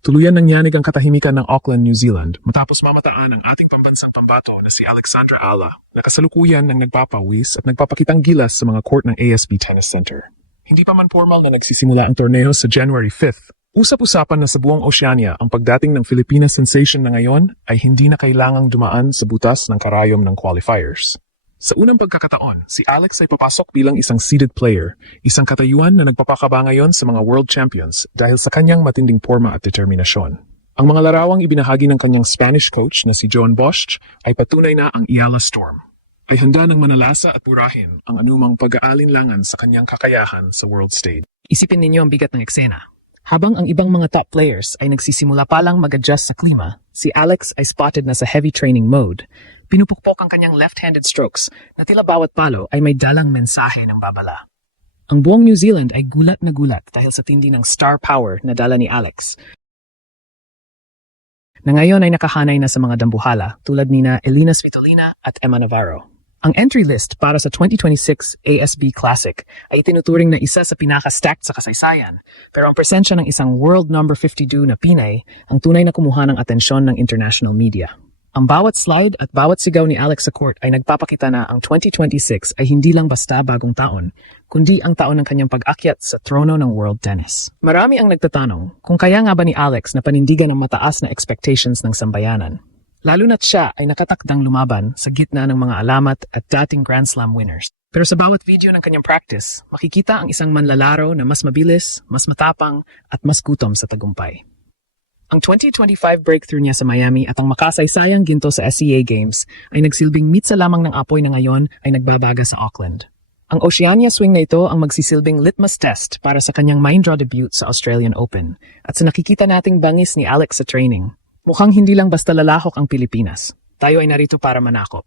Tuluyan ng yanig ang katahimikan ng Auckland, New Zealand matapos mamataan ang ating pambansang pambato na si Alexandra Ala na kasalukuyan ng nagpapawis at nagpapakitang gilas sa mga court ng ASB Tennis Center. Hindi pa man formal na nagsisimula ang torneo sa January 5th, usap-usapan na sa buong Oceania ang pagdating ng Filipina sensation na ngayon ay hindi na kailangang dumaan sa butas ng karayom ng qualifiers. Sa unang pagkakataon, si Alex ay papasok bilang isang seeded player, isang katayuan na nagpapakaba ngayon sa mga world champions dahil sa kanyang matinding porma at determinasyon. Ang mga larawang ibinahagi ng kanyang Spanish coach na si John Bosch ay patunay na ang Ayala Storm ay handa ng manalasa at purahin ang anumang pag-aalinlangan sa kanyang kakayahan sa world stage. Isipin ninyo ang bigat ng eksena. Habang ang ibang mga top players ay nagsisimula palang mag-adjust sa klima, si Alex ay spotted na sa heavy training mode. Pinupukpok ang kanyang left-handed strokes na tila bawat palo ay may dalang mensahe ng babala. Ang buong New Zealand ay gulat na gulat dahil sa tindi ng star power na dala ni Alex, na ngayon ay nakahanay na sa mga dambuhala tulad nina Elina Svitolina at Emma Navarro. Ang entry list para sa 2026 ASB Classic ay tinuturing na isa sa pinaka-stacked sa kasaysayan, pero ang presensya ng isang world number 52 na Pinay ang tunay na kumuha ng atensyon ng international media. Ang bawat slide at bawat sigaw ni Alex sa court ay nagpapakita na ang 2026 ay hindi lang basta bagong taon, kundi ang taon ng kanyang pag-akyat sa trono ng world tennis. Marami ang nagtatanong kung kaya nga ba ni Alex na panindigan ang mataas na expectations ng sambayanan. Lalo na't siya ay nakatakdang lumaban sa gitna ng mga alamat at dating Grand Slam winners. Pero sa bawat video ng kanyang practice, makikita ang isang manlalaro na mas mabilis, mas matapang at mas gutom sa tagumpay. Ang 2025 breakthrough niya sa Miami at ang makasaysayang ginto sa SEA Games ay nagsilbing mitsa lamang ng apoy na ngayon ay nagbabaga sa Auckland. Ang Oceania swing na ito ang magsisilbing litmus test para sa kanyang mind draw debut sa Australian Open. At sa nakikita nating bangis ni Alex sa training, mukhang hindi lang basta lalahok ang Pilipinas. Tayo ay narito para manakop.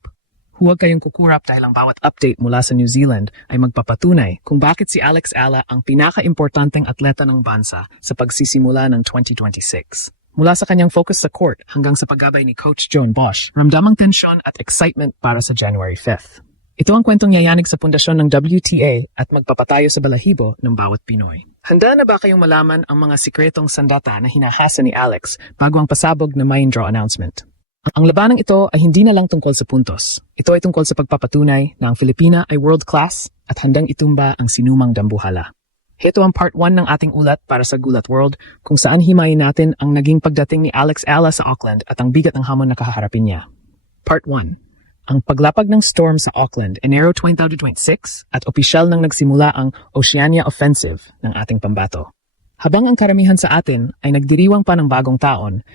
Huwag kayong kukurap dahil ang bawat update mula sa New Zealand ay magpapatunay kung bakit si Alex Ala ang pinaka-importanteng atleta ng bansa sa pagsisimula ng 2026. Mula sa kanyang focus sa court hanggang sa paggabay ni Coach John Bosch, ramdamang tensyon at excitement para sa January 5th. Ito ang kwentong yayanig sa pundasyon ng WTA at magpapatayo sa balahibo ng bawat Pinoy. Handa na ba kayong malaman ang mga sikretong sandata na hinahasa ni Alex bago ang pasabog na main draw announcement? Ang labanang ito ay hindi na lang tungkol sa puntos. Ito ay tungkol sa pagpapatunay na ang Filipina ay world-class at handang itumba ang sinumang dambuhala. Ito ang part 1 ng ating ulat para sa Gulat World kung saan himayin natin ang naging pagdating ni Alex Ala sa Auckland at ang bigat ng hamon na kahaharapin niya. Part 1. Ang paglapag ng storm sa Auckland, Enero 2026 at opisyal nang nagsimula ang Oceania Offensive ng ating pambato. Habang ang karamihan sa atin ay nagdiriwang pa ng bagong taon,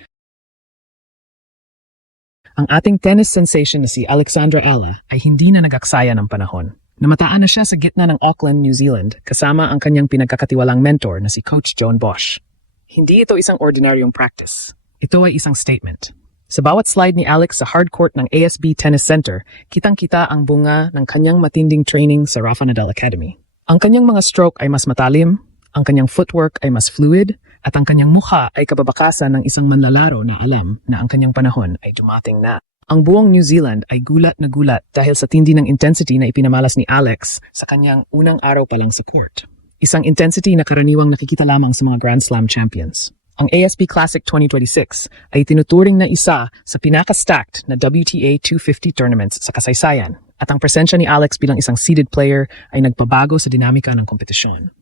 ang ating tennis sensation na si Alexandra Ala ay hindi na nagaksaya ng panahon. Namataan na siya sa gitna ng Auckland, New Zealand kasama ang kanyang pinagkakatiwalang mentor na si Coach John Bosch. Hindi ito isang ordinaryong practice. Ito ay isang statement. Sa bawat slide ni Alex sa hardcourt ng ASB Tennis Center, kitang-kita ang bunga ng kanyang matinding training sa Rafa Nadal Academy. Ang kanyang mga stroke ay mas matalim, ang kanyang footwork ay mas fluid, at ang kanyang mukha ay kababakasan ng isang manlalaro na alam na ang kanyang panahon ay dumating na. Ang buong New Zealand ay gulat na gulat dahil sa tindi ng intensity na ipinamalas ni Alex sa kanyang unang araw pa lang sa court. Isang intensity na karaniwang nakikita lamang sa mga Grand Slam champions. Ang ASB Classic 2026 ay tinuturing na isa sa pinaka-stacked na WTA 250 tournaments sa kasaysayan at ang presensya ni Alex bilang isang seeded player ay nagpabago sa dinamika ng kompetisyon.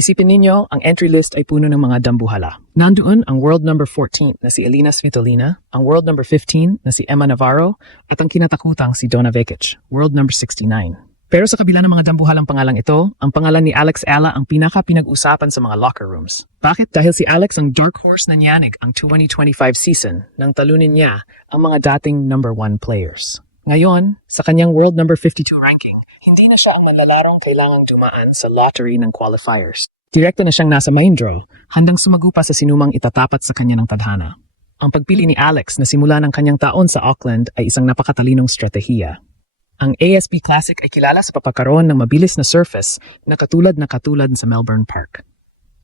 Isipin ninyo, ang entry list ay puno ng mga dambuhala. Nandoon ang world number 14 na si Elina Svitolina, ang world number 15 na si Emma Navarro, at ang kinatakutang si Donna Vekic, world number 69. Pero sa kabila ng mga dambuhalang pangalang ito, ang pangalan ni Alex Ala ang pinaka-pinag-usapan sa mga locker rooms. Bakit? Dahil si Alex ang dark horse na niyanig ang 2025 season nang talunin niya ang mga dating number 1 players. Ngayon, sa kanyang world number 52 ranking, hindi na siya ang manlalarong kailangang dumaan sa lottery ng qualifiers. Direkta na siyang nasa main draw, handang sumagupa sa sinumang itatapat sa kanya ng tadhana. Ang pagpili ni Alex na simula ng kanyang taon sa Auckland ay isang napakatalinong stratehiya. Ang ASB Classic ay kilala sa papakaroon ng mabilis na surface na katulad sa Melbourne Park.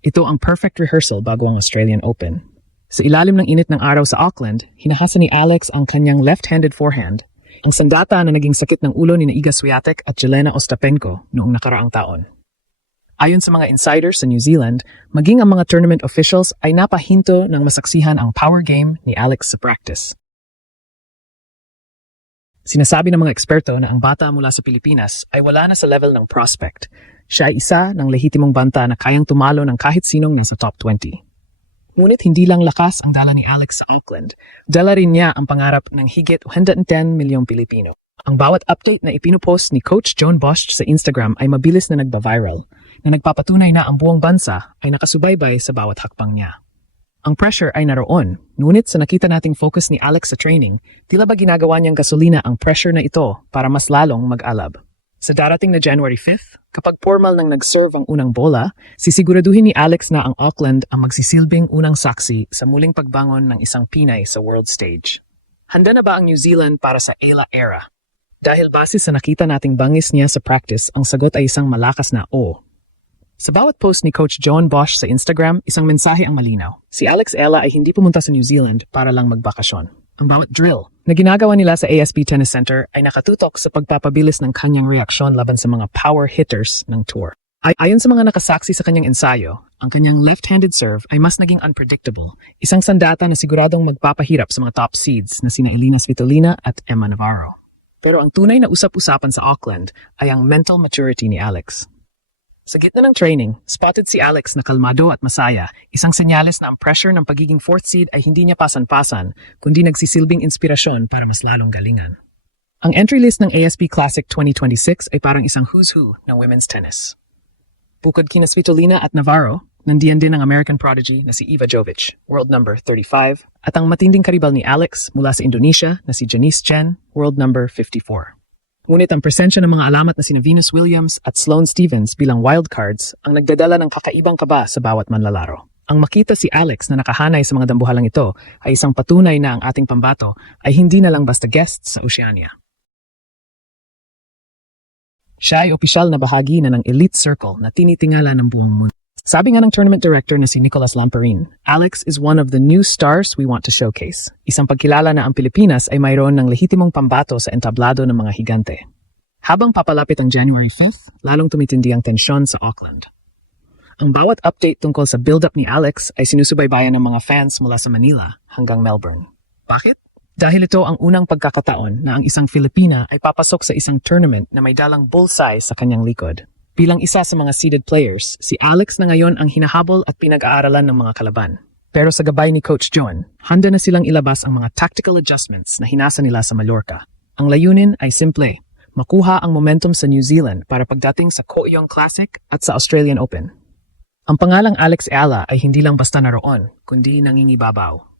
Ito ang perfect rehearsal bago ang Australian Open. Sa ilalim ng init ng araw sa Auckland, hinahasa ni Alex ang kanyang left-handed forehand, ang sandata na naging sakit ng ulo ni Iga Swiatek at Jelena Ostapenko noong nakaraang taon. Ayon sa mga insiders sa New Zealand, maging ang mga tournament officials ay napahinto ng masaksihan ang power game ni Alex sa practice. Sinasabi ng mga eksperto na ang bata mula sa Pilipinas ay wala na sa level ng prospect. Siya ay isa ng lehitimong banta na kayang tumalo ng kahit sinong nasa top 20. Ngunit hindi lang lakas ang dala ni Alex sa Auckland, dala rin niya ang pangarap ng higit 110 milyong Pilipino. Ang bawat update na ipinupost ni Coach John Bosch sa Instagram ay mabilis na nagba-viral, na nagpapatunay na ang buong bansa ay nakasubaybay sa bawat hakbang niya. Ang pressure ay naroon, ngunit sa nakita nating focus ni Alex sa training, tila ba ginagawa niyang gasolina ang pressure na ito para mas lalong mag-alab. Sa darating na January 5th, kapag formal nang nag-serve ang unang bola, sisiguraduhin ni Alex na ang Auckland ang magsisilbing unang saksi sa muling pagbangon ng isang Pinay sa world stage. Handa na ba ang New Zealand para sa Ella era? Dahil base sa nakita nating bangis niya sa practice, ang sagot ay isang malakas na oo. Sa bawat post ni Coach John Bosch sa Instagram, isang mensahe ang malinaw. Si Alex Ella ay hindi pumunta sa New Zealand para lang magbakasyon. Ang bawat drill na ginagawa nila sa ASB Tennis Center ay nakatutok sa pagpapabilis ng kanyang reaksyon laban sa mga power hitters ng tour. Ayon sa mga nakasaksi sa kanyang ensayo, ang kanyang left-handed serve ay mas naging unpredictable, isang sandata na siguradong magpapahirap sa mga top seeds na sina Elina Svitolina at Emma Navarro. Pero ang tunay na usap-usapan sa Auckland ay ang mental maturity ni Alex. Sa gitna ng training, spotted si Alex na kalmado at masaya, isang senyales na ang pressure ng pagiging fourth seed ay hindi niya pasan-pasan, kundi nagsisilbing inspirasyon para mas lalong galingan. Ang entry list ng ASB Classic 2026 ay parang isang who's who ng women's tennis. Bukod kina Svitolina at Navarro, nandiyan din ang American prodigy na si Iva Jovic, world number 35, at ang matinding karibal ni Alex mula sa Indonesia na si Janice Chen, world number 54. Ngunit ang presensya ng mga alamat na sina Venus Williams at Sloane Stephens bilang wildcards ang nagdadala ng kakaibang kaba sa bawat manlalaro. Ang makita si Alex na nakahanay sa mga dambuhalang ito ay isang patunay na ang ating pambato ay hindi na lang basta guest sa Oceania. Siya ay opisyal na bahagi na ng elite circle na tinitingala ng buong mundo. Sabi nga ng tournament director na si Nicholas Lamperin, Alex is one of the new stars we want to showcase. Isang pagkilala na ang Pilipinas ay mayroon ng lehitimong pambato sa entablado ng mga higante. Habang papalapit ang January 5th, lalong tumitindi ang tensyon sa Auckland. Ang bawat update tungkol sa build-up ni Alex ay sinusubaybayan ng mga fans mula sa Manila hanggang Melbourne. Bakit? Dahil ito ang unang pagkakataon na ang isang Filipina ay papasok sa isang tournament na may dalang bullseye sa kanyang likod. Bilang isa sa mga seeded players, si Alex na ngayon ang hinahabol at pinag-aaralan ng mga kalaban. Pero sa gabay ni Coach John, handa na silang ilabas ang mga tactical adjustments na hinasa nila sa Mallorca. Ang layunin ay simple, makuha ang momentum sa New Zealand para pagdating sa Kooyong Classic at sa Australian Open. Ang pangalang Alex Ella ay hindi lang basta naroon, kundi nangingibabaw.